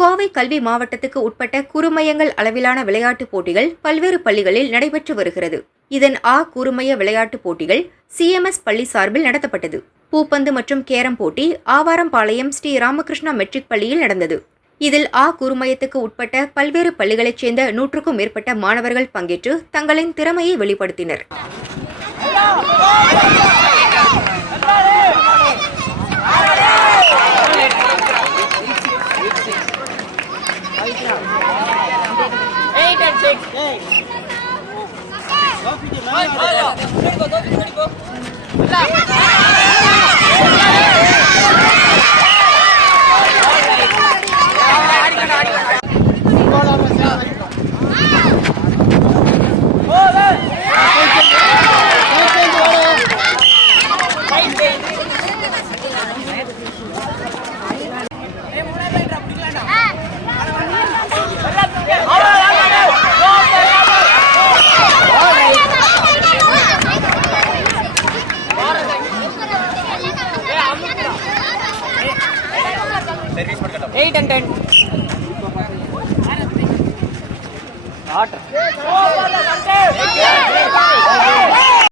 கோவை கல்வி மாவட்டத்துக்கு உட்பட்ட குறுமையங்கள் அளவிலான விளையாட்டுப் போட்டிகள் பல்வேறு பள்ளிகளில் நடைபெற்று வருகிறது. இதன் குறுமைய விளையாட்டுப் போட்டிகள் சிஎம்எஸ் பள்ளி சார்பில் நடத்தப்பட்டது. பூப்பந்து மற்றும் கேரம் போட்டி ஆவாரம்பாளையம் ஸ்ரீ ராமகிருஷ்ணா மெட்ரிக் பள்ளியில் நடந்தது. இதில் குறுமையத்துக்கு உட்பட்ட பல்வேறு பள்ளிகளைச் சேர்ந்த 100க்கும் மேற்பட்ட மாணவர்கள் பங்கேற்று தங்களின் திறமையை வெளிப்படுத்தினர். Eight and 10. Start.